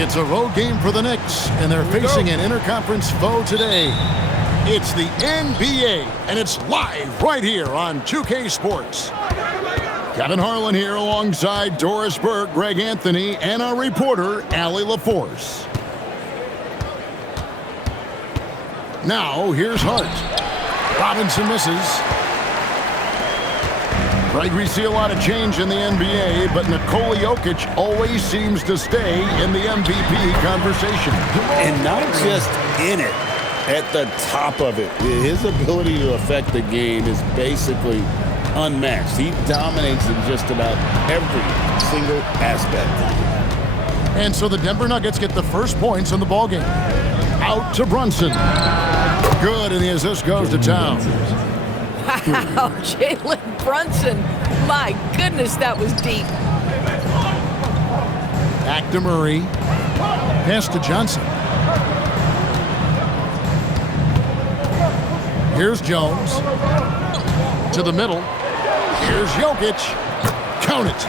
It's a road game for the Knicks, and they're facing an interconference foe today. It's the NBA, and it's live right here on 2K Sports. Kevin Harlan here alongside Doris Burke, Greg Anthony, and our reporter, Allie LaForce. Now, here's Hart. Robinson misses. Greg, we see a lot of change in the NBA, but Nikola Jokic always seems to stay in the MVP conversation. And not just in it, at the top of it. His ability to affect the game is basically unmatched. He dominates in just about every single aspect. And so the Denver Nuggets get the first points in the ballgame. Out to Brunson. Good, and the assist goes to Towns. Wow, Jalen Brunson. My goodness, that was deep. Back to Murray. Pass to Johnson. Here's Jones. To the middle. Here's Jokic. Count it.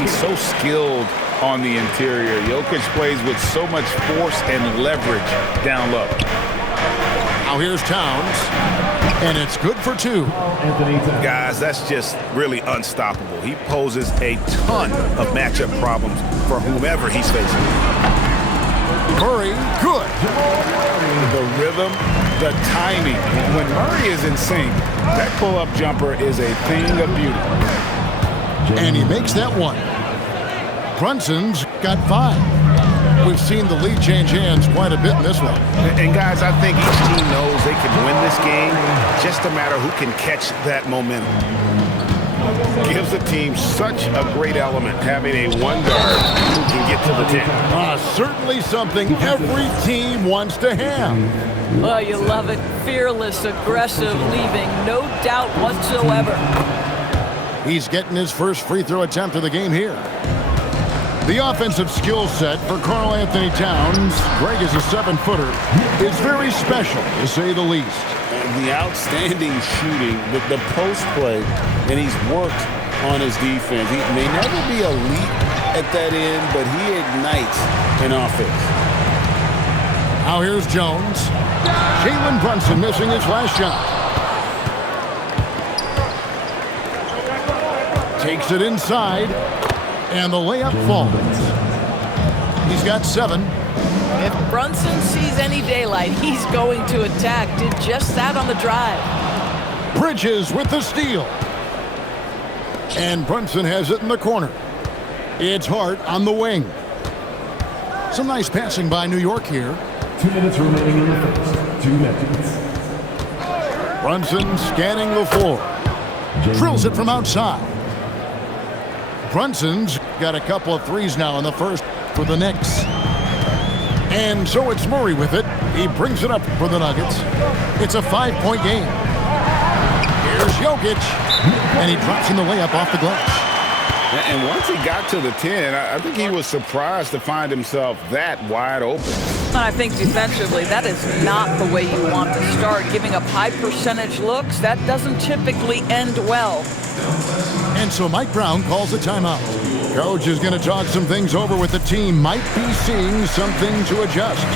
He's so skilled on the interior. Jokic plays with so much force and leverage down low. Now here's Towns. And it's good for two. Guys, that's just really unstoppable. He poses a ton of matchup problems for whomever he's facing. Murray, good. The rhythm, the timing. When Murray is in sync, that pull-up jumper is a thing of beauty. And he makes that one. Brunson's got 5. We've seen the lead change hands quite a bit in this one. And guys, I think each team knows they can win this game. Just a matter who can catch that momentum. Gives the team such a great element having a one guard who can get to the 10. Certainly something every team wants to have. Oh, you love it. Fearless, aggressive, leaving no doubt whatsoever. He's getting his first free throw attempt of the game here. The offensive skill set for Karl Anthony Towns, Greg is a 7-footer, is very special, to say the least. The outstanding shooting, the post play, and he's worked on his defense. He may never be elite at that end, but he ignites an offense. Now here's Jones. Jalen Brunson missing his last shot. Takes it inside, and the layup falls. He's got 7. If Brunson sees any daylight, he's going to attack. Did just that on the drive. Bridges with the steal. And Brunson has it in the corner. It's Hart on the wing. Some nice passing by New York here. 2 minutes remaining in the first. 2 minutes. Brunson scanning the floor. Drills it from outside. Brunson's got a couple of threes now in the first for the Knicks. And so it's Murray with it. He brings it up for the Nuggets. It's a 5-point game. Here's Jokic. And he drops in the layup off the glass. And once he got to the 10, I think he was surprised to find himself that wide open. And I think defensively, that is not the way you want to start. Giving up high percentage looks, that doesn't typically end well. And so Mike Brown calls a timeout. Coach is going to talk some things over with the team. Might be seeing something to adjust.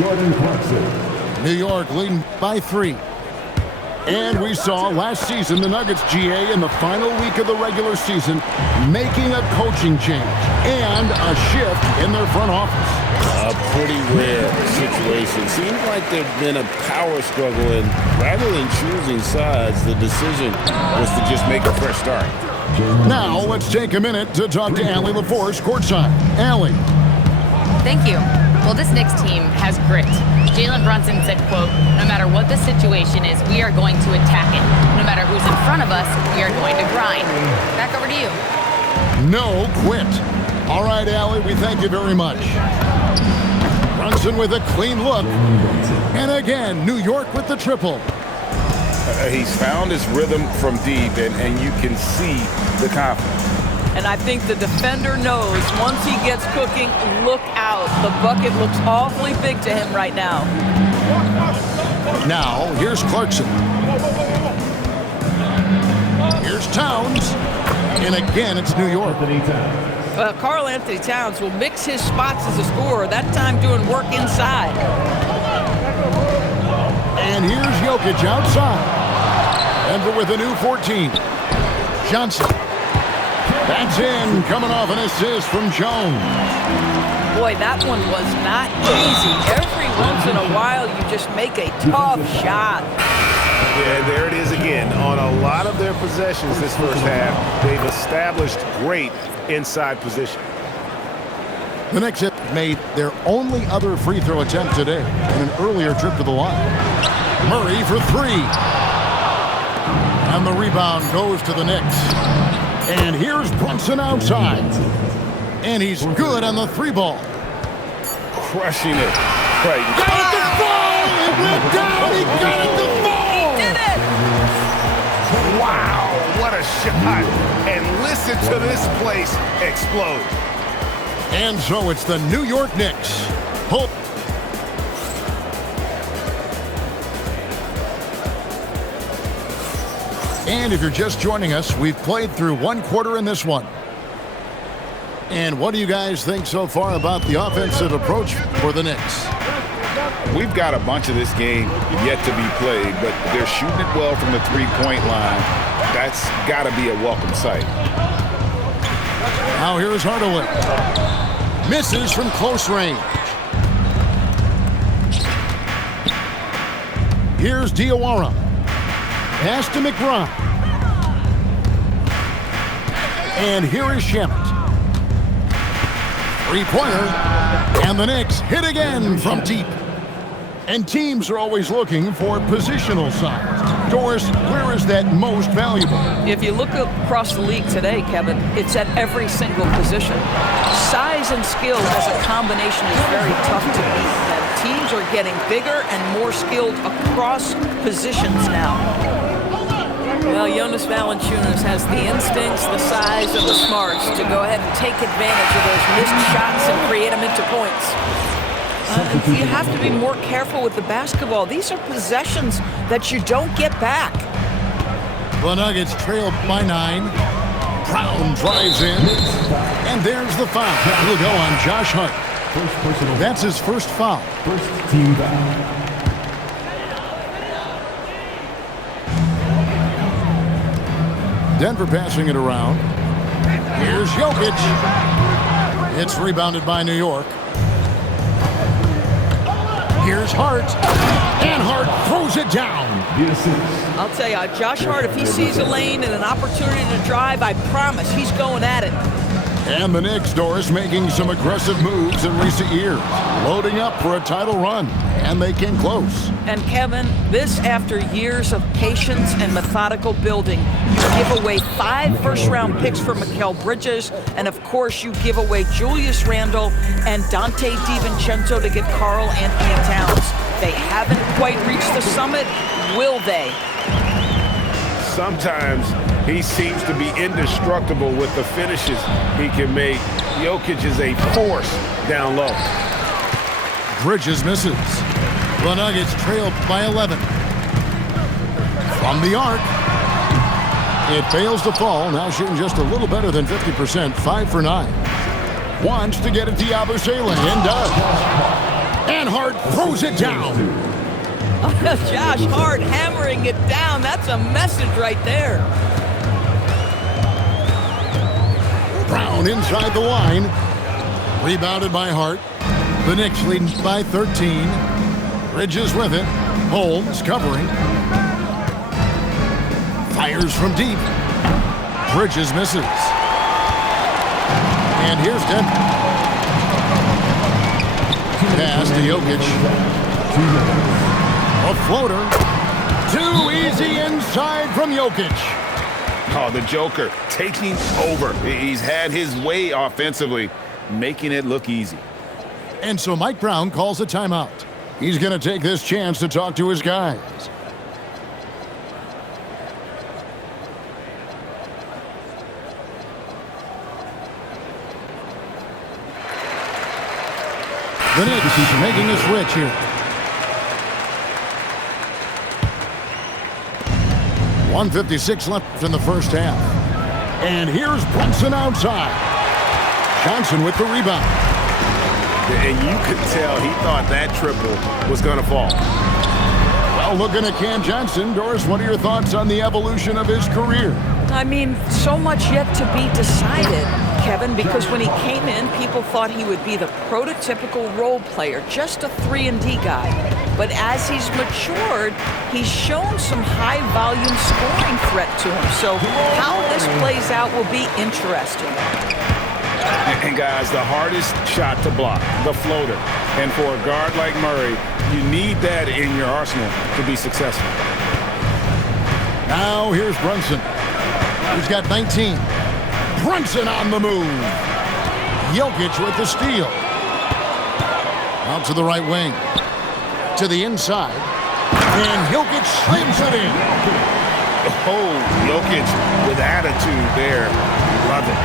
Jordan Clarkson. New York leading by 3. And we saw last season the Nuggets GA in the final week of the regular season making a coaching change and a shift in their front office. A pretty rare situation. Seems like there's been a power struggle, and rather than choosing sides, the decision was to just make a fresh start. Now let's take a minute to talk to Allie LaForce courtside. Allie. Thank you. Well, this Knicks team has grit. Jalen Brunson said, quote, "No matter what the situation is, we are going to attack it. No matter who's in front of us, we are going to grind." Back over to you. No quit. All right, Allie, we thank you very much. Brunson with a clean look. And again, New York with the triple. He's found his rhythm from deep, and you can see the confidence. And I think the defender knows once he gets cooking, look out. The bucket looks awfully big to him right now. Now, here's Clarkson. Here's Towns. And again, it's New York. Karl Anthony Towns will mix his spots as a scorer, that time doing work inside. And here's Jokic outside. Denver with a new 14. Johnson. That's in, coming off an assist from Jones. Boy, that one was not easy. Every once in a while, you just make a tough shot. Yeah, there it is again. On a lot of their possessions this first half, they've established great inside position. The Knicks have made their only other free throw attempt today in an earlier trip to the line. Murray for three. And the rebound goes to the Knicks. And here's Brunson outside. And he's good on the three ball. Crushing it. Right. Got it to fall! It went down! He got it to fall! Did it! Wow, what a shot. And listen to this place explode. And so it's the New York Knicks. Hope. And if you're just joining us, we've played through one quarter in this one. And what do you guys think so far about the offensive approach for the Knicks? We've got a bunch of this game yet to be played, but they're shooting it well from the three-point line. That's got to be a welcome sight. Now here's Hardaway. Misses from close range. Here's Diawara. Pass to McBride. And here is Shamet. Three-pointer. And the Knicks hit again from deep. And teams are always looking for positional size. Doris, where is that most valuable? If you look across the league today, Kevin, it's at every single position. Size and skill as a combination is very tough to beat. And teams are getting bigger and more skilled across positions now. Well, Jonas Valanciunas has the instincts, the size, and the smarts to go ahead and take advantage of those missed shots and create them into points. You have to be more careful with the basketball. These are possessions that you don't get back. The Nuggets trail by 9. Brown drives in. And there's the foul. It'll go on Josh Hart. That's his first foul. First team foul. Denver passing it around. Here's Jokic. It's rebounded by New York. Here's Hart. And Hart throws it down. I'll tell you, Josh Hart, if he sees a lane and an opportunity to drive, I promise he's going at it. And the Knicks, Doris, making some aggressive moves in recent years. Loading up for a title run. And they came close. And Kevin, this after years of patience and methodical building. You give away 5 first-round picks for Mikal Bridges, and of course you give away Julius Randle and Dante DiVincenzo to get Karl Anthony Towns. They haven't quite reached the summit, will they? Sometimes he seems to be indestructible with the finishes he can make. Jokic is a force down low. Bridges misses. The Nuggets trail by 11. From the arc. It fails to fall. Now shooting just a little better than 50%. 5 for 9. Wants to get it to Yabusele and does. And Hart throws it down. Josh Hart hammering it down. That's a message right there. Brown inside the line. Rebounded by Hart. The Knicks leading by 13. Bridges with it. Holmes covering. Fires from deep. Bridges misses. And here's Denver. Pass to Jokic. A floater. Too easy inside from Jokic. Oh, the Joker taking over. He's had his way offensively, making it look easy. And so Mike Brown calls a timeout. He's going to take this chance to talk to his guys. The Knicks making a switch here. 1:56 left in the first half. And here's Brunson outside. Johnson with the rebound. And you could tell he thought that triple was going to fall. Well, looking at Cam Johnson, Doris, what are your thoughts on the evolution of his career? I mean, so much yet to be decided, Kevin, because when he came in, people thought he would be the prototypical role player, just a 3-and-D guy. But as he's matured, he's shown some high-volume scoring threat to him. So how this plays out will be interesting. And guys, the hardest shot to block, the floater. And for a guard like Murray, you need that in your arsenal to be successful. Now here's Brunson. He's got 19. Brunson on the move. Jokic with the steal. Out to the right wing. To the inside. And Jokic slams it in. Oh, Jokic with attitude there. Love it.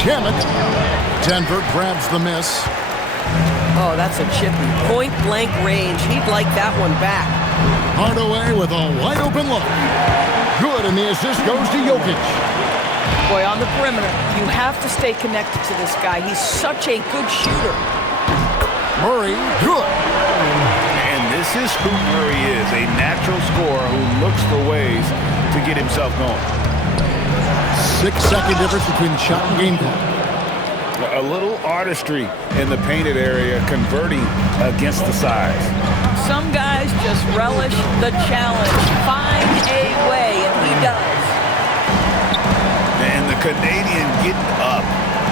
Shamet. Denver grabs the miss. Oh, that's a chippy. Point-blank range. He'd like that one back. Hardaway with a wide-open look. Good, and the assist goes to Jokic. Boy, on the perimeter, you have to stay connected to this guy. He's such a good shooter. Murray, good. And this is who Murray is, a natural scorer who looks for ways to get himself going. 6-second difference between the shot and game clock. A little artistry in the painted area, converting against the size. Some guys just relish the challenge. Find a way, and he does. And the Canadian getting up.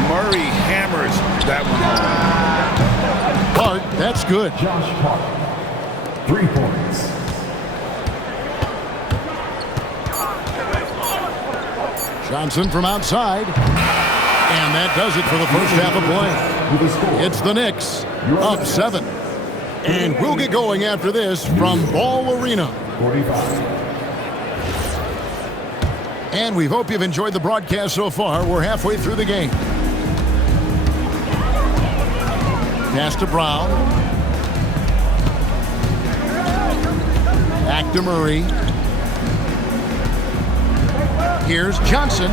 Murray hammers that one home. Park, that's good. Josh Park. 3 points. Johnson from outside. And that does it for the first half of play. It's the Knicks, up 7. And we'll get going after this from Ball Arena. 45. And we hope you've enjoyed the broadcast so far. We're halfway through the game. Pass to Brown. Back to Murray. Here's Johnson.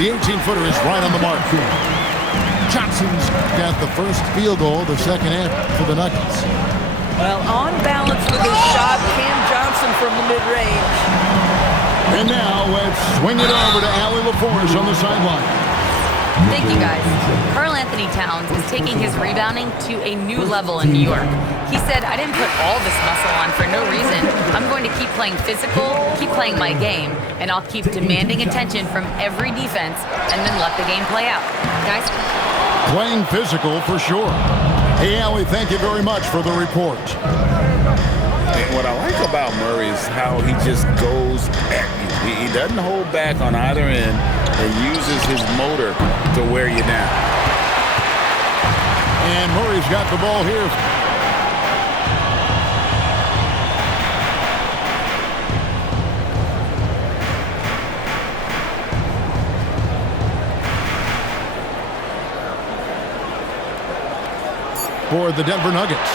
The 18-footer is right on the mark. Johnson's got the first field goal of the second half for the Nuggets. Well, on balance with his shot, Cam Johnson from the mid-range. And now let's swing it over to Allie LaForce on the sideline. Thank you, guys. Karl Anthony Towns is taking his rebounding to a new level in New York. He said, I didn't put all this muscle on for no reason. I'm going to keep playing physical, keep playing my game, and I'll keep demanding attention from every defense and then let the game play out. Guys? Playing physical for sure. Hey, Allie, thank you very much for the report. And what I like about Murray is how he just goes at you. He doesn't hold back on either end and uses his motor to wear you down. And Murray's got the ball here. For the Denver Nuggets.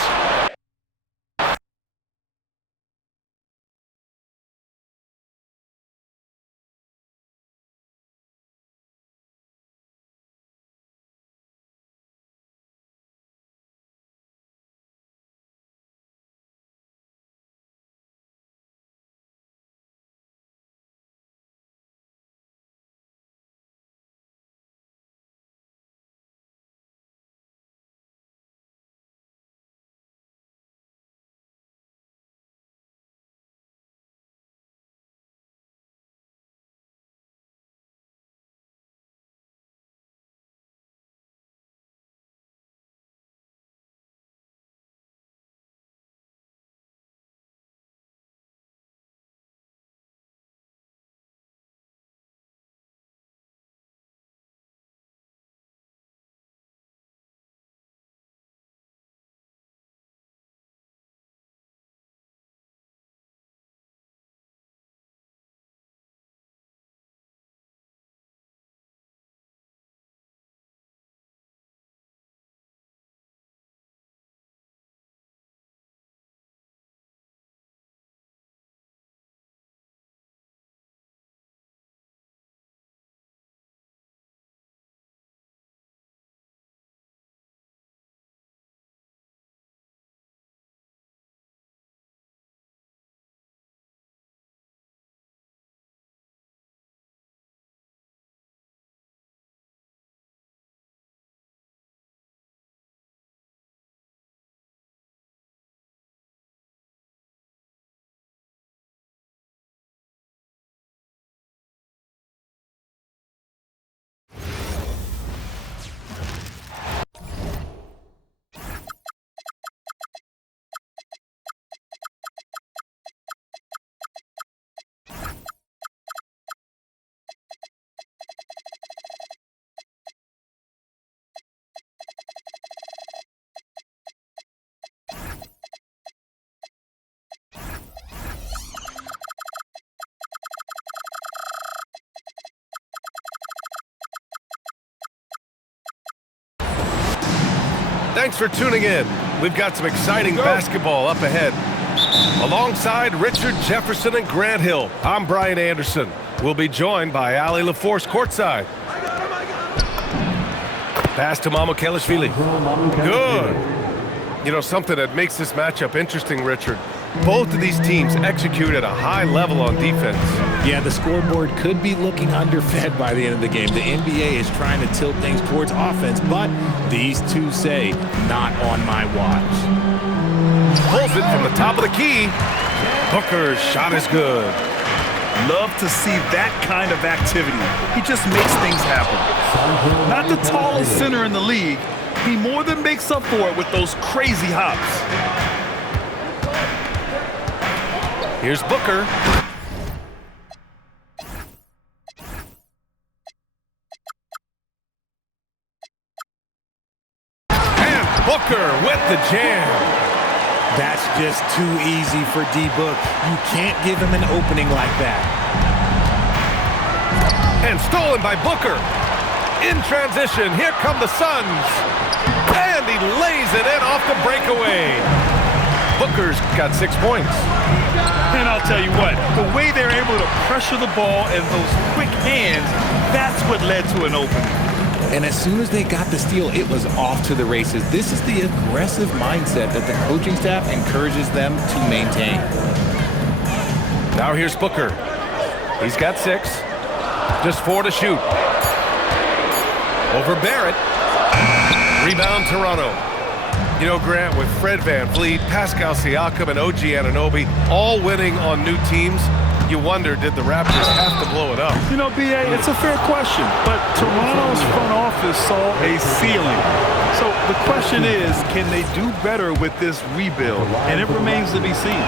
Thanks for tuning in. We've got some exciting basketball up ahead. Alongside Richard Jefferson and Grant Hill, I'm Brian Anderson. We'll be joined by Ali LaForce courtside. Pass to Mamukelashvili. Good. You know, something that makes this matchup interesting, Richard. Both of these teams execute at a high level on defense. Yeah, the scoreboard could be looking underfed by the end of the game. The NBA is trying to tilt things towards offense, but these two say, not on my watch. Pulls it from the top of the key. Booker's shot is good. Love to see that kind of activity. He just makes things happen. Not the tallest center in the league. He more than makes up for it with those crazy hops. Here's Booker. And Booker with the jam. That's just too easy for D-Book. You can't give him an opening like that. And stolen by Booker. In transition, here come the Suns. And he lays it in off the breakaway. Booker's got 6 points. And I'll tell you what, the way they're able to pressure the ball and those quick hands, that's what led to an opening. And as soon as they got the steal, it was off to the races. This is the aggressive mindset that the coaching staff encourages them to maintain. Now here's Booker. He's got 6. Just 4 to shoot. Over Barrett. Rebound Toronto. You know, Grant, with Fred VanVleet, Pascal Siakam, and OG Anunoby all winning on new teams, you wonder, did the Raptors have to blow it up? You know, B.A., it's a fair question, but Toronto's front office saw a ceiling. So the question is, can they do better with this rebuild? And it remains to be seen.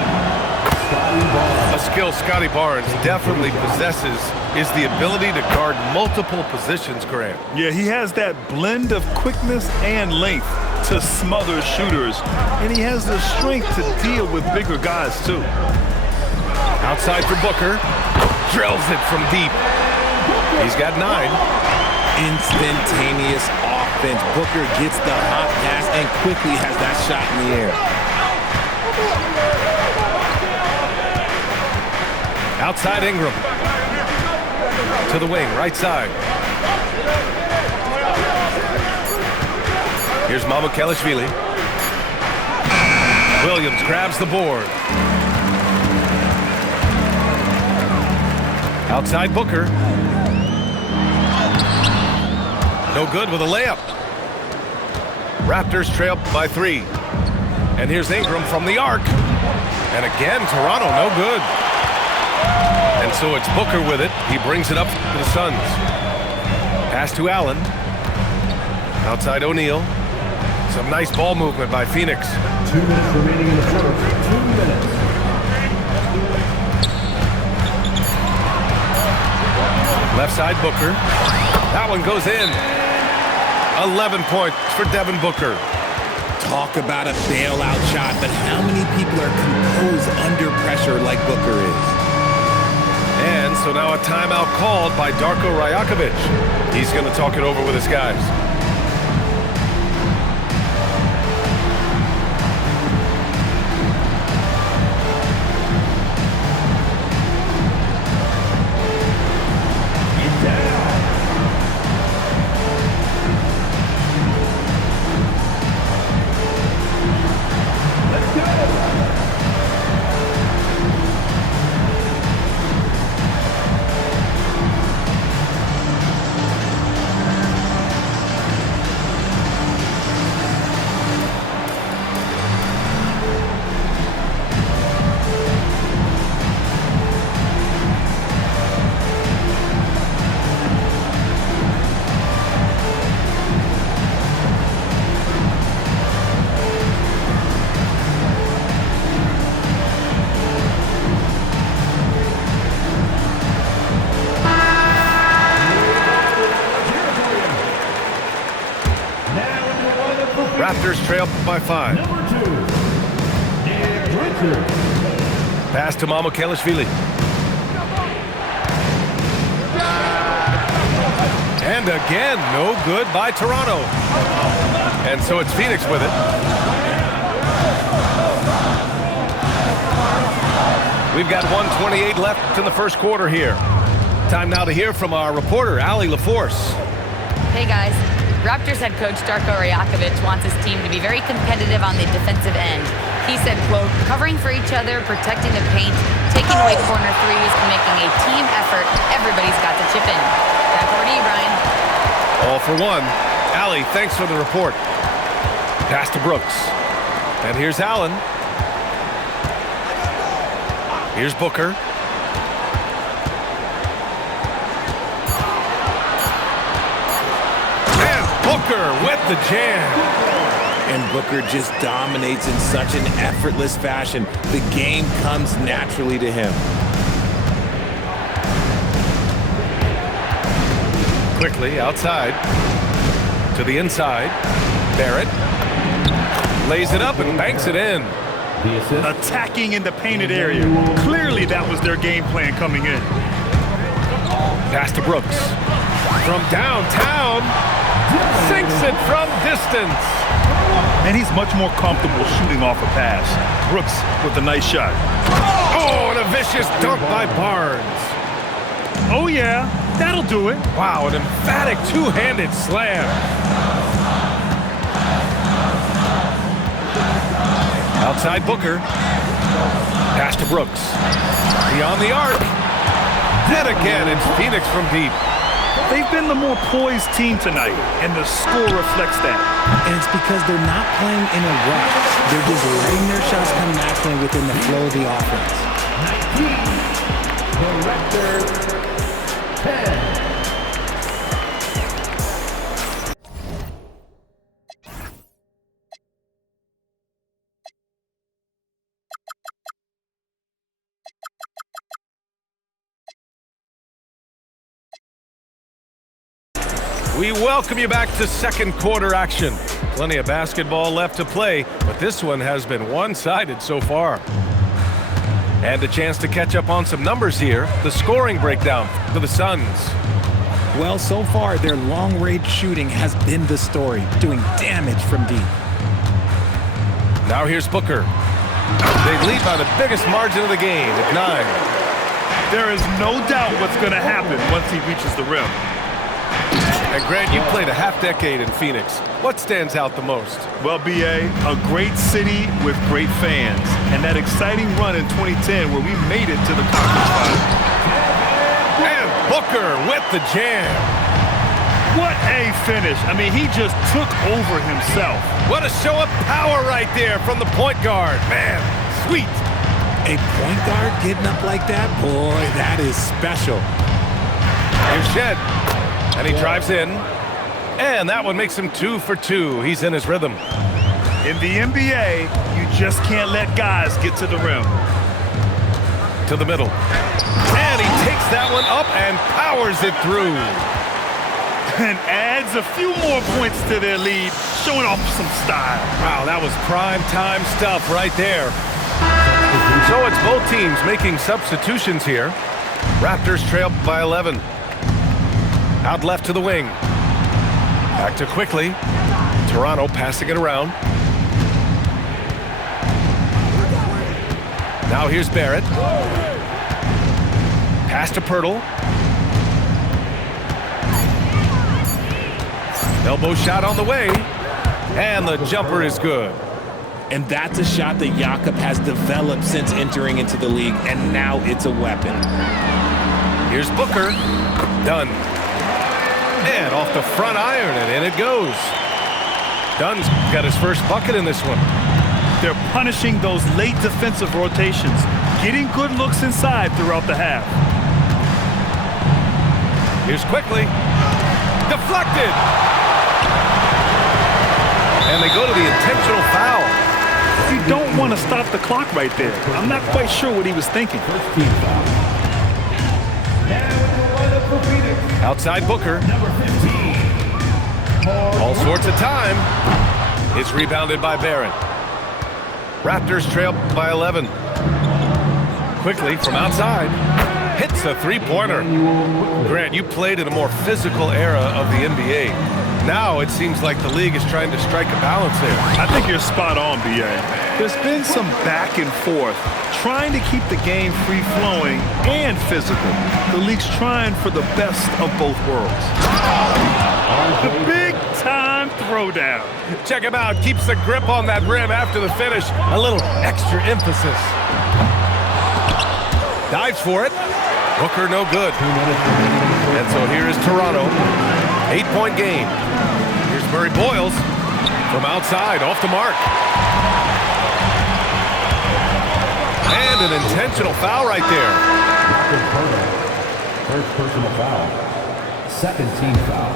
A skill Scotty Barnes definitely possesses is the ability to guard multiple positions, Grant. Yeah, he has that blend of quickness and length to smother shooters, and he has the strength to deal with bigger guys, too. Outside for Booker. Drills it from deep. He's got 9. Instantaneous offense. Booker gets the hot pass and quickly has that shot in the air. Outside Ingram. To the wing, right side. Here's Mamukelashvili. Williams grabs the board. Outside Booker. No good with a layup. Raptors trail by 3. And here's Ingram from the arc. And again, Toronto, no good. And so it's Booker with it. He brings it up to the Suns. Pass to Allen. Outside O'Neal. Some nice ball movement by Phoenix. 2 minutes remaining in the first. 2 minutes. Left side Booker. That one goes in. 11 points for Devin Booker. Talk about a bailout shot, but how many people are composed under pressure like Booker is? And so now a timeout called by Darko Rajakovic. He's going to talk it over with his guys. Raptors trail by 5. Pass to Mamukelashvili. And again, no good by Toronto. And so it's Phoenix with it. We've got 1:28 left in the first quarter here. Time now to hear from our reporter, Allie LaForce. Hey guys, Raptors head coach Darko Rajakovic wants his team to be very competitive on the defensive end. He said, quote, covering for each other, protecting the paint, taking away corner threes, and making a team effort. Everybody's got to chip in. Back over to you, Brian. All for one. Allie, thanks for the report. Pass to Brooks. And here's Allen. Here's Booker. And Booker with the jam. And Booker just dominates in such an effortless fashion. The game comes naturally to him. Quickly outside to the inside. Barrett lays it up and banks it in. Attacking in the painted area. Clearly that was their game plan coming in. Pass to Brooks. From downtown. Sinks it from distance. And he's much more comfortable shooting off a pass. Brooks with a nice shot. Oh, and a vicious dunk by Barnes. Oh, yeah. That'll do it. Wow, an emphatic two-handed slam. Outside Booker. Pass to Brooks. Beyond the arc. And again, it's Phoenix from deep. They've been the more poised team tonight, and the score reflects that. And it's because they're not playing in a rush. They're just letting their shots come naturally within the flow of the offense. 19, the Raptors 10. We welcome you back to second quarter action. Plenty of basketball left to play, but this one has been one-sided so far. And a chance to catch up on some numbers here. The scoring breakdown for the Suns. Well, so far, their long-range shooting has been the story, doing damage from deep. Now here's Booker. They lead by the biggest margin of the game at 9. There is no doubt what's going to happen once he reaches the rim. And Grant, you played a half-decade in Phoenix. What stands out the most? Well, B.A., a great city with great fans. And that exciting run in 2010 where we made it to the conference final. And Booker with the jam. What a finish. I mean, he just took over himself. What a show of power right there from the point guard. Man, sweet. A point guard getting up like that? Boy, that is special. Here's Shed. And he drives in. And that one makes him 2 for 2. He's in his rhythm. In the NBA, you just can't let guys get to the rim. To the middle. And he takes that one up and powers it through. And adds a few more points to their lead, showing off some style. Wow, that was prime time stuff right there. So it's both teams making substitutions here. Raptors trail by 11. Out left to the wing. Back to Quickly. Toronto passing it around. Now here's Barrett. Pass to Pirtle. Elbow shot on the way. And the jumper is good. And that's a shot that Jakob has developed since entering into the league, and now it's a weapon. Here's Booker. Dunn. And off the front iron, and in it goes. Dunn's got his first bucket in this one. They're punishing those late defensive rotations, getting good looks inside throughout the half. Here's Quickly. Deflected. And they go to the intentional foul. You don't want to stop the clock right there. I'm not quite sure what he was thinking. Outside Booker. All sorts of time. It's rebounded by Barrett. Raptors trail by 11. Quickly from outside. Hits a three-pointer. Grant, you played in a more physical era of the NBA. Now it seems like the league is trying to strike a balance there. I think you're spot on, B.A. There's been some back and forth, trying to keep the game free-flowing and physical. The league's trying for the best of both worlds. The big-time throwdown. Check him out. Keeps the grip on that rim after the finish. A little extra emphasis. Dives for it. Booker no good. And so here is Toronto. 8-point game. Here's Murray Boyles from outside, off the mark. And an intentional foul right there. First personal foul. Second team foul.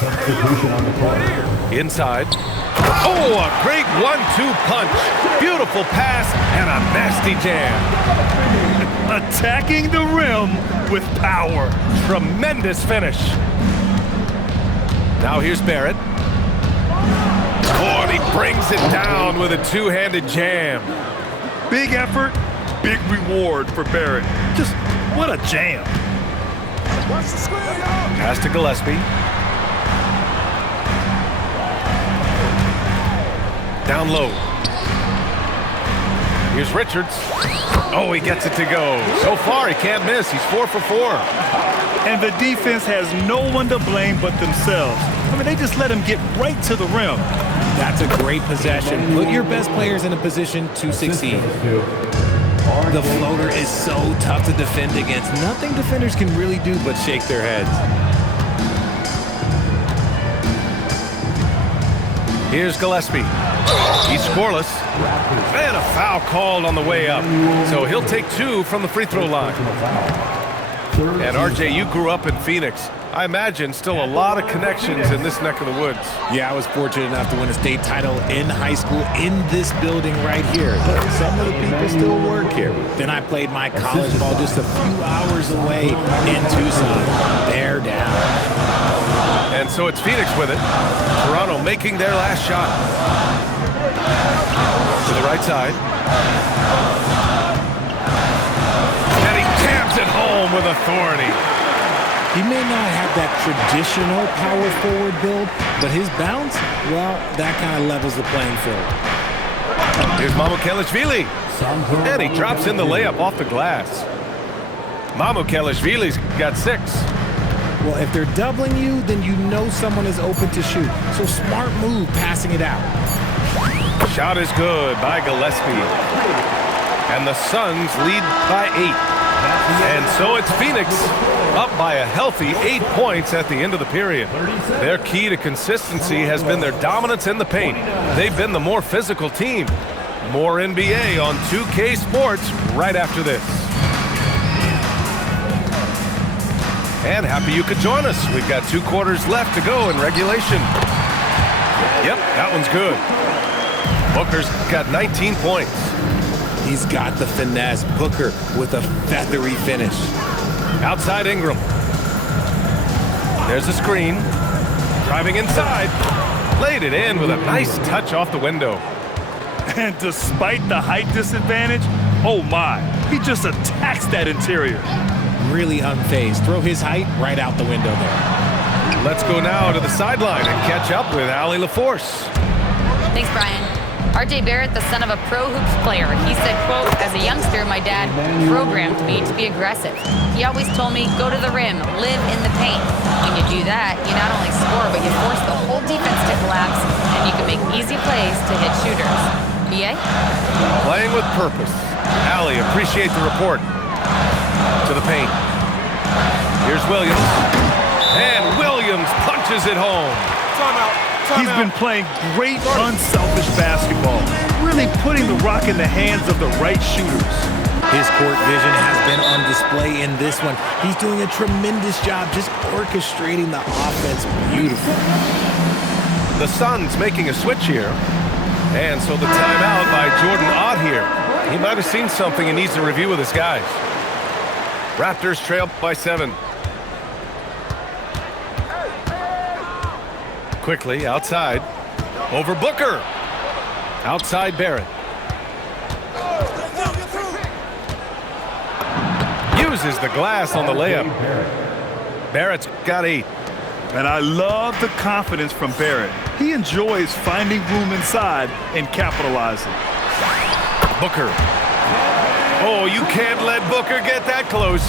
Substitution on the court. Inside. Oh, a great 1-2 punch. Beautiful pass and a nasty jam. Attacking the rim with power. Tremendous finish. Now here's Barrett. Oh, and he brings it down with a two-handed jam. Big effort, big reward for Barrett. Just what a jam. Pass to Gillespie. Down low. Here's Richards. Oh, he gets it to go. So far, he can't miss. He's 4 for 4. And the defense has no one to blame but themselves. I mean, they just let him get right to the rim. That's a great possession. Put your best players in a position to succeed. The floater is so tough to defend against. Nothing defenders can really do but shake their heads. Here's Gillespie. He's scoreless. And a foul called on the way up. So he'll take 2 from the free throw line. And RJ, you grew up in Phoenix. I imagine still a lot of connections in this neck of the woods. Yeah, I was fortunate enough to win a state title in high school in this building right here. Some of the people still work here. Then I played my college ball just a few hours away in Tucson. They're down. And so it's Phoenix with it. Toronto making their last shot. To the right side. And he jams it home with authority. He may not have that traditional power forward build, but his bounce, well, that kind of levels the playing field. Here's Mamukelashvili. And he drops in the layup off the glass. Mamukelashvili's got 6. Well, if they're doubling you, then you know someone is open to shoot. So smart move passing it out. Shot is good by Gillespie. And the Suns lead by 8. And so it's Phoenix up by a healthy 8 points at the end of the period. Their key to consistency has been their dominance in the paint. They've been the more physical team. More NBA on 2K Sports right after this. And happy you could join us. We've got 2 quarters left to go in regulation. Yep, that one's good. Booker's got 19 points. He's got the finesse. Booker with a feathery finish. Outside Ingram. There's a screen. Driving inside. Laid it in with a nice touch off the window. And despite the height disadvantage, oh my, he just attacks that interior. Really unfazed. Throw his height right out the window there. Let's go now to the sideline and catch up with Allie LaForce. Thanks, Brian. RJ Barrett, the son of a pro hoops player, he said, quote, as a youngster, my dad programmed me to be aggressive. He always told me, go to the rim, live in the paint. When you do that, you not only score, but you force the whole defense to collapse, and you can make easy plays to hit shooters. BA? Playing with purpose. Allie, appreciate the report. To the paint. Here's Williams. And Williams punches it home. He's been playing great, unselfish basketball, really putting the rock in the hands of the right shooters. His court vision has been on display in this one. He's doing a tremendous job just orchestrating the offense beautifully. The Suns making a switch here. And so the timeout by Jordan Ott here. He might have seen something and needs to review with his guys. Raptors trail by 7. Quickly outside. Over Booker. Outside Barrett. Uses the glass on the layup. Barrett's got 8. And I love the confidence from Barrett. He enjoys finding room inside and capitalizing. Booker. Oh, you can't let Booker get that close.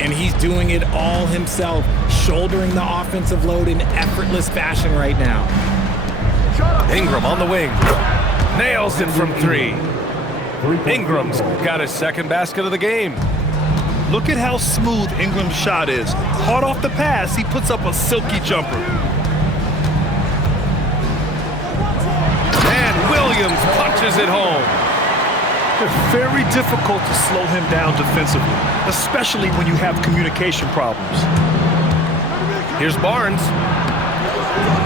And he's doing it all himself, shouldering the offensive load in effortless fashion right now. Ingram on the wing. Nails it from 3. Ingram's got his second basket of the game. Look at how smooth Ingram's shot is. Hard off the pass, he puts up a silky jumper. And Williams punches it home. It's very difficult to slow him down defensively, especially when you have communication problems. Here's Barnes.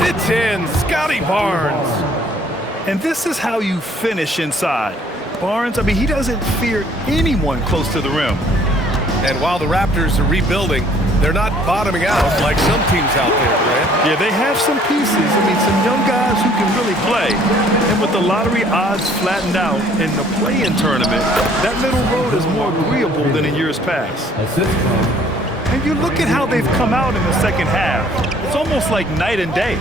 It's in. Scotty Barnes. And this is how you finish inside. Barnes, I mean, he doesn't fear anyone close to the rim. And while the Raptors are rebuilding, they're not bottoming out like some teams out there, right? Yeah, they have some pieces. I mean, some young guys who can really play. And with the lottery odds flattened out in the play-in tournament, that middle road is more agreeable than in years past. And you look at how they've come out in the second half. It's almost like night and day.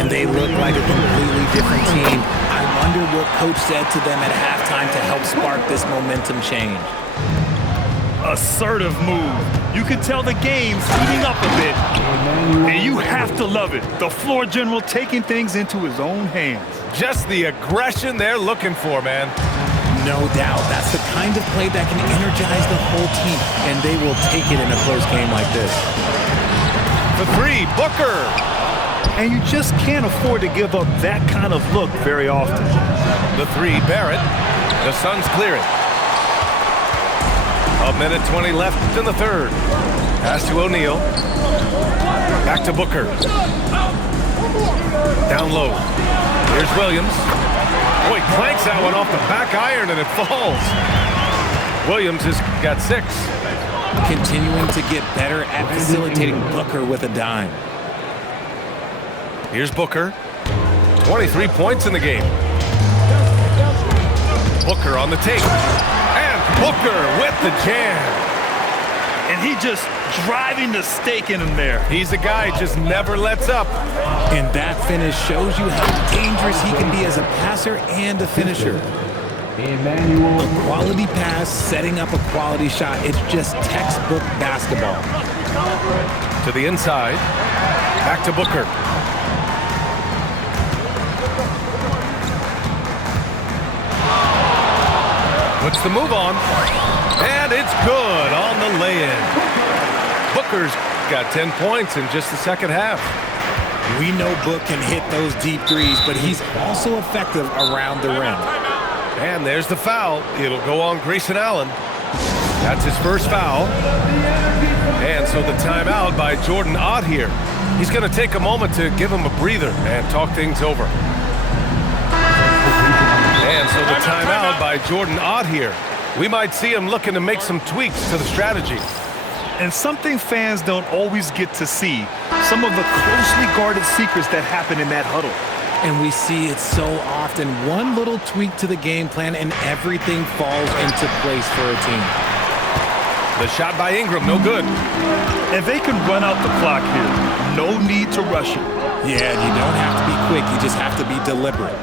And they look like a completely different team. I wonder what coach said to them at halftime to help spark this momentum change. Assertive move. You can tell the game's heating up a bit. And you have to love it. The floor general taking things into his own hands. Just the aggression they're looking for, man. No doubt. That's the kind of play that can energize the whole team, and they will take it in a close game like this. The 3, Booker. And you just can't afford to give up that kind of look very often. The 3, Barrett. The Suns clear it. 1:20 left in the third. Pass to O'Neal. Back to Booker. Down low. Here's Williams. Oh, he clanks that one off the back iron and it falls. Williams has got 6. Continuing to get better at facilitating Booker with a dime. Here's Booker. 23 points in the game. Booker on the take. And Booker with the jam. And he just driving the stake in him there. He's a guy who just never lets up. And that finish shows you how dangerous he can be as a passer and a finisher. A quality pass, setting up a quality shot. It's just textbook basketball. To the inside. Back to Booker. Puts the move on. And it's good on the lay-in. Booker's got 10 points in just the second half. We know Book can hit those deep threes, but he's also effective around the rim. And there's the foul. It'll go on Grayson Allen. That's his first foul. And so the timeout by Jordan Ott here. He's going to take a moment to give him a breather and talk things over. And so the timeout by Jordan Ott here. We might see him looking to make some tweaks to the strategy. And something fans don't always get to see, some of the closely guarded secrets that happen in that huddle. And we see it so often. One little tweak to the game plan and everything falls into place for a team. The shot by Ingram, no good. And they can run out the clock here. No need to rush it. Yeah, you don't have to be quick. You just have to be deliberate.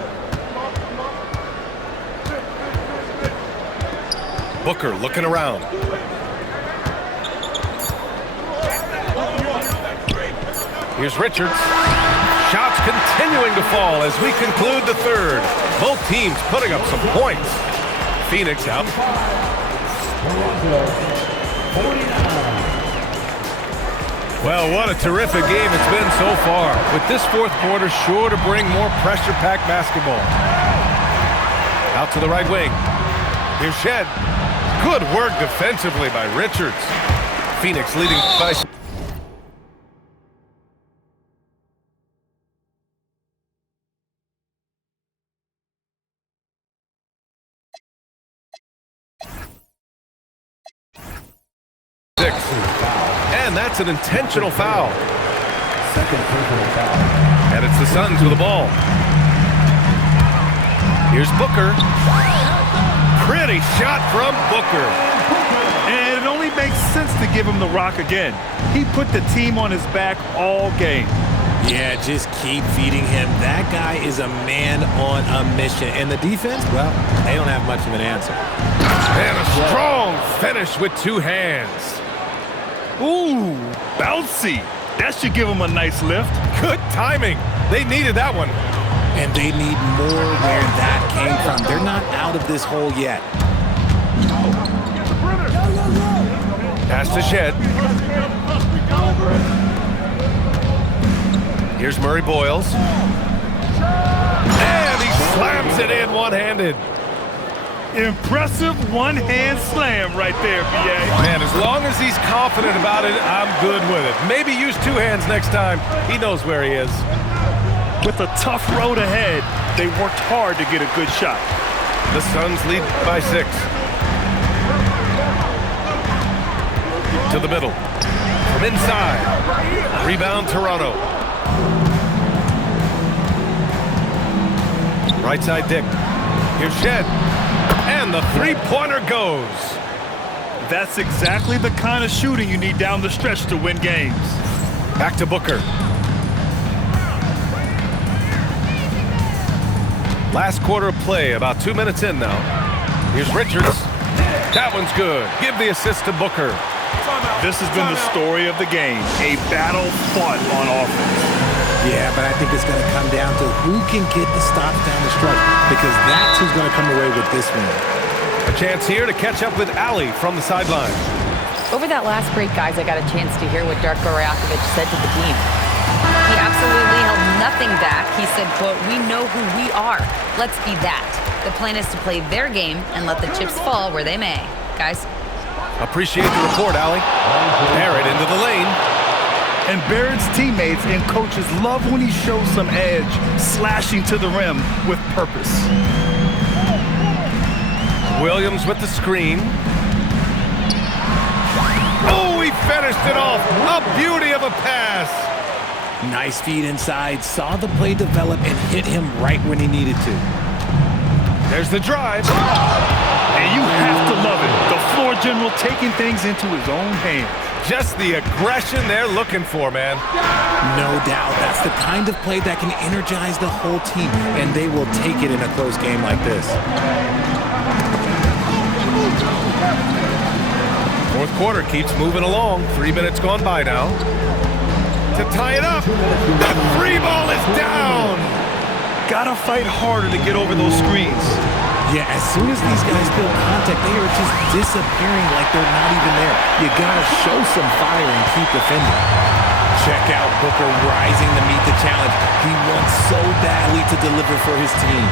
Booker looking around. Here's Richards. Shots continuing to fall as we conclude the third. Both teams putting up some points. Phoenix out. Well, what a terrific game it's been so far. With this fourth quarter sure to bring more pressure-packed basketball. Out to the right wing. Here's Shed. Good work defensively by Richards. Phoenix leading by... And that's an intentional foul. Second personal foul. And it's the Suns with the ball. Here's Booker. Pretty shot from Booker. And it only makes sense to give him the rock again. He put the team on his back all game. Yeah, just keep feeding him. That guy is a man on a mission. And the defense, well, they don't have much of an answer. And a strong finish with two hands. Ooh, bouncy. That should give him a nice lift. Good timing. They needed that one. And they need more where that came from. They're not out of this hole yet. Pass to Shed. Here's Murray Boyles. And he slams it in one-handed. Impressive one-hand slam right there, B.A. Man, as long as he's confident about it, I'm good with it. Maybe use two hands next time. He knows where he is. With a tough road ahead, they worked hard to get a good shot. The Suns lead by 6. To the middle. From inside. Rebound, Toronto. Right side, Dick. Here's Shed. And the three-pointer goes. That's exactly the kind of shooting you need down the stretch to win games. Back to Booker. Last quarter of play, about 2 minutes in now. Here's Richards. That one's good. Give the assist to Booker. This has been the story of the game. A battle fought on offense. Yeah, but I think it's going to come down to who can get the stops down the stretch, because that's who's going to come away with this win. A chance here to catch up with Ali from the sideline. Over that last break, guys, I got a chance to hear what Darko Rajakovic said to the team. He absolutely held nothing back. He said, quote, "We know who we are. Let's be that. The plan is to play their game and let the chips fall where they may." Guys. Appreciate the report, Ali. Barrett into the lane. And Barrett's teammates and coaches love when he shows some edge, slashing to the rim with purpose. Williams with the screen. Oh, he finished it off. A beauty of a pass. Nice feed inside. Saw the play develop and hit him right when he needed to. There's the drive. And you have to love it. The floor general taking things into his own hands. Just the aggression they're looking for, man. No doubt. That's the kind of play that can energize the whole team, and they will take it in a close game like this. Fourth quarter keeps moving along. 3 minutes gone by now. To tie it up. The free ball is down. Gotta fight harder to get over those screens. Yeah, as soon as these guys build contact, they are just disappearing like they're not even there. You gotta show some fire and keep defending. Check out Booker rising to meet the challenge. He wants so badly to deliver for his team.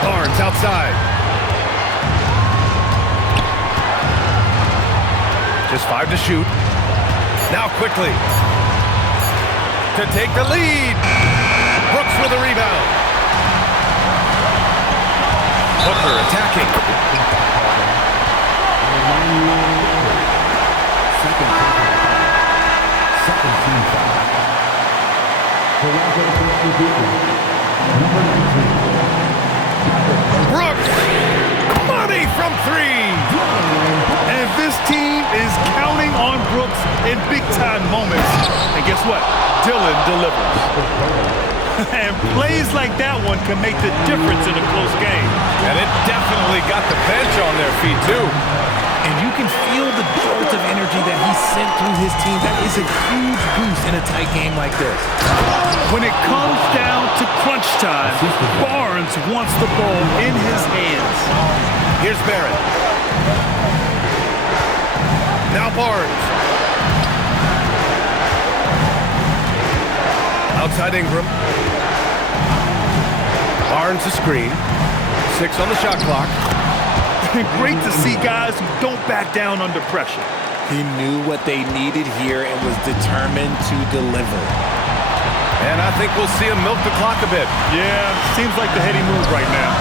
Barnes outside. Just 5 to shoot. Now quickly. To take the lead. Brooks with a rebound. Booker attacking. Second team foul. Brooks! Money from 3! And this team is counting on Brooks in big-time moments. And guess what? Dillon delivers. And plays like that one can make the difference in a close game. And it definitely got the bench on their feet, too. And you can feel the jolt of energy that he sent through his team. That is a huge boost in a tight game like this. When it comes down to crunch time, Barnes wants the ball in his hands. Here's Barrett. Now Barnes. Outside Ingram. Barnes the screen. 6 on the shot clock. Great to see guys who don't back down under pressure. He knew what they needed here and was determined to deliver. And I think we'll see him milk the clock a bit. Yeah, seems like the heady move right now.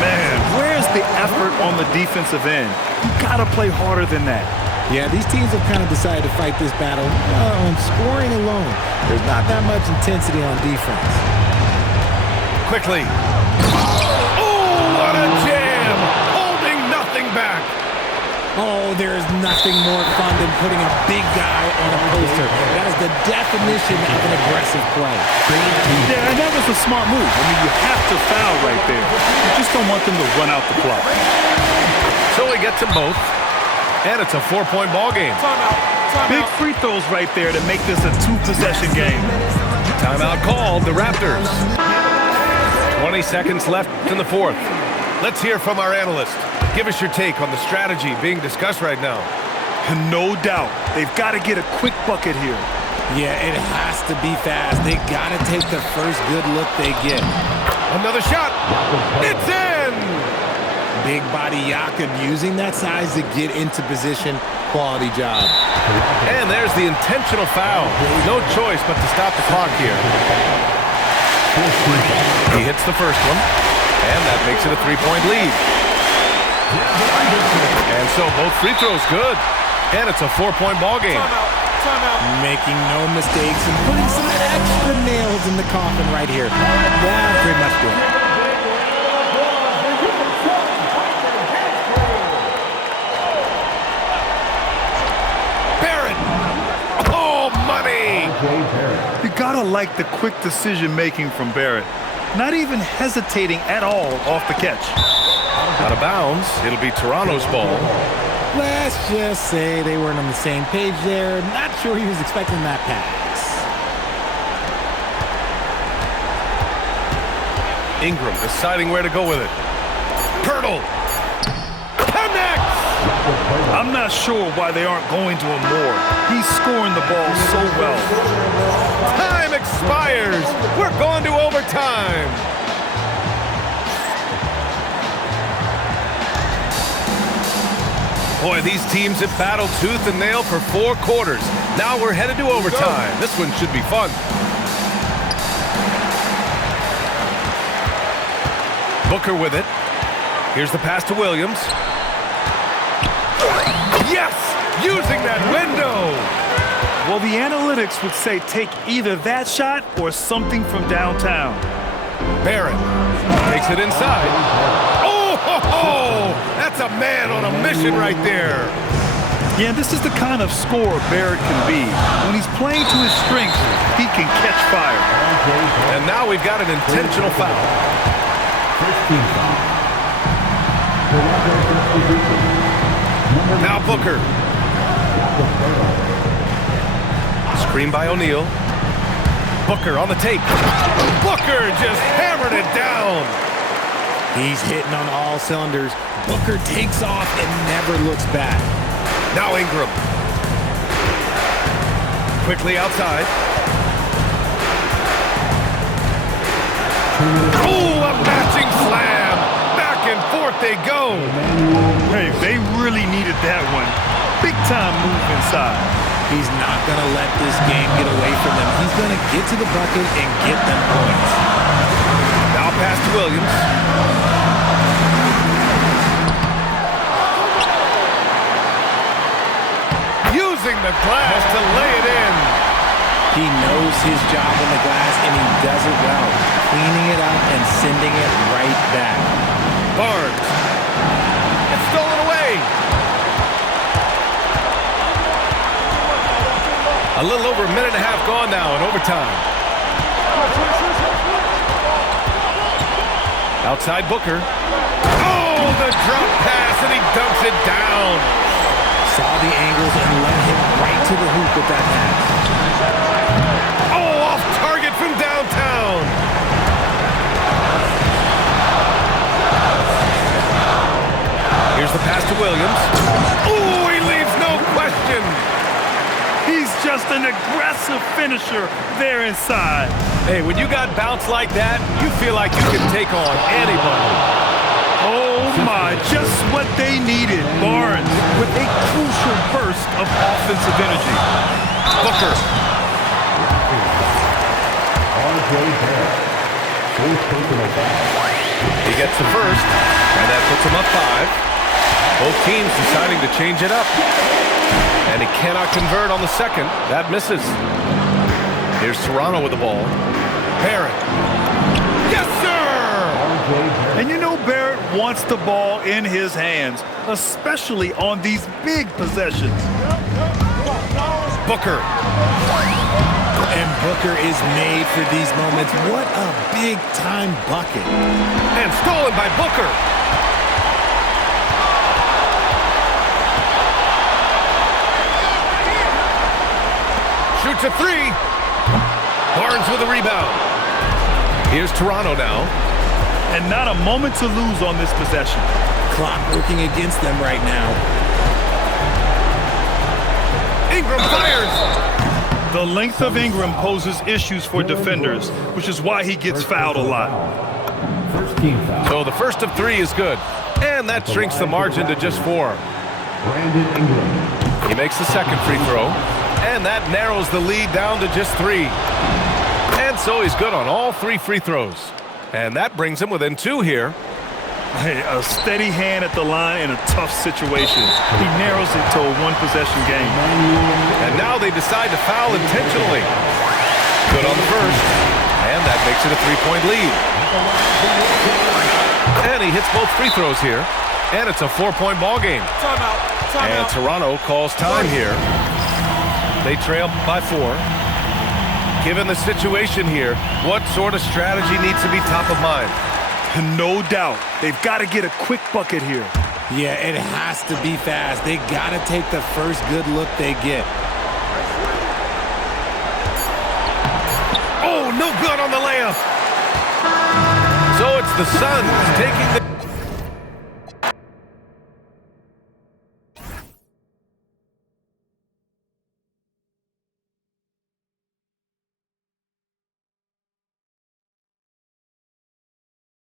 Man, where's the effort on the defensive end? You gotta play harder than that. Yeah, these teams have kind of decided to fight this battle on scoring alone. There's not that much intensity on defense. Quickly. Oh, there is nothing more fun than putting a big guy on a poster. That is the definition of an aggressive play. Yeah, and that was a smart move. I mean, you have to foul right there. You just don't want them to run out the clock. So he gets them both, and it's a 4-point ball game. Big free throws right there to make this a 2-possession game. Timeout called, the Raptors. 20 seconds left in the fourth. Let's hear from our analyst. Give us your take on the strategy being discussed right now. No doubt. They've got to get a quick bucket here. Yeah, it has to be fast. They got to take the first good look they get. Another shot. It's in! Big body Jakob using that size to get into position. Quality job. And there's the intentional foul. No choice but to stop the clock here. He hits the first one, and that makes it a 3-point lead. And so both free throws good, and it's a 4-point ball game. Making no mistakes and putting some extra nails in the coffin right here. That's pretty much good. Barrett! Oh, money! You gotta like the quick decision making from Barrett. Not even hesitating at all off the catch. Out of bounds. It'll be Toronto's ball. Let's just say they weren't on the same page there. Not sure he was expecting that pass. Ingram deciding where to go with it. Pirtle! Connects! I'm not sure why they aren't going to him more. He's scoring the ball so well. Time expires. We're going to overtime. Boy, these teams have battled tooth and nail for 4 quarters. Now we're headed to overtime. This one should be fun. Booker with it. Here's the pass to Williams. Yes! Using that window! Well, the analytics would say take either that shot or something from downtown. Barrett takes it inside. Oh, ho, ho! That's a man on a mission right there. Yeah, this is the kind of scorer Barrett can be. When he's playing to his strengths, he can catch fire. And now we've got an intentional foul. Now Booker. Screen by O'Neal. Booker on the tape. Booker just hammered it down. He's hitting on all cylinders. Booker takes off and never looks back. Now Ingram. Quickly outside. Oh, a matching slam. Back and forth they go. Hey, they really needed that one. Big time move inside. He's not going to let this game get away from them. He's going to get to the bucket and get them points. Now pass to Williams. Using the glass to lay it in. He knows his job on the glass, and he does it well. Cleaning it up and sending it right back. Barnes. It's stolen away. A little over a minute and a half gone now in overtime. Outside Booker. Oh, the drop pass, and he dumps it down. Saw the angles and led him right to the hoop with that pass. Oh, off target from downtown. Here's the pass to Williams. Oh, he leaves no question. He's just an aggressive finisher there inside. Hey, when you got bounce like that, you feel like you can take on anybody. Oh my, just what they needed. Barnes with a crucial burst of offensive energy. Booker. He gets the first, and that puts him up 5. Both teams deciding to change it up. And he cannot convert on the second. That misses. Here's Toronto with the ball. Barrett. Yes, sir! And you know Barrett wants the ball in his hands, especially on these big possessions. Booker. And Booker is made for these moments. What a big-time bucket. And stolen by Booker. Shoots a three. Barnes with a rebound. Here's Toronto now. And not a moment to lose on this possession. Clock working against them right now. Ingram fires. The length of Ingram poses issues for defenders, which is why he gets fouled a lot. First team foul. So the first of three is good. And that shrinks the margin to just 4. Brandon Ingram. He makes the second free throw. And that narrows the lead down to just 3. And so he's good on all 3 free throws. And that brings him within 2 here. Hey, a steady hand at the line in a tough situation. He narrows it to a one-possession game. And now they decide to foul intentionally. Good on the first. And that makes it a 3-point lead. And he hits both free throws here. And it's a 4-point ball game. And Toronto calls time here. They trail by 4. Given the situation here, what sort of strategy needs to be top of mind? No doubt. They've got to get a quick bucket here. Yeah, it has to be fast. They got to take the first good look they get. Oh, no good on the layup. So it's the Suns taking the...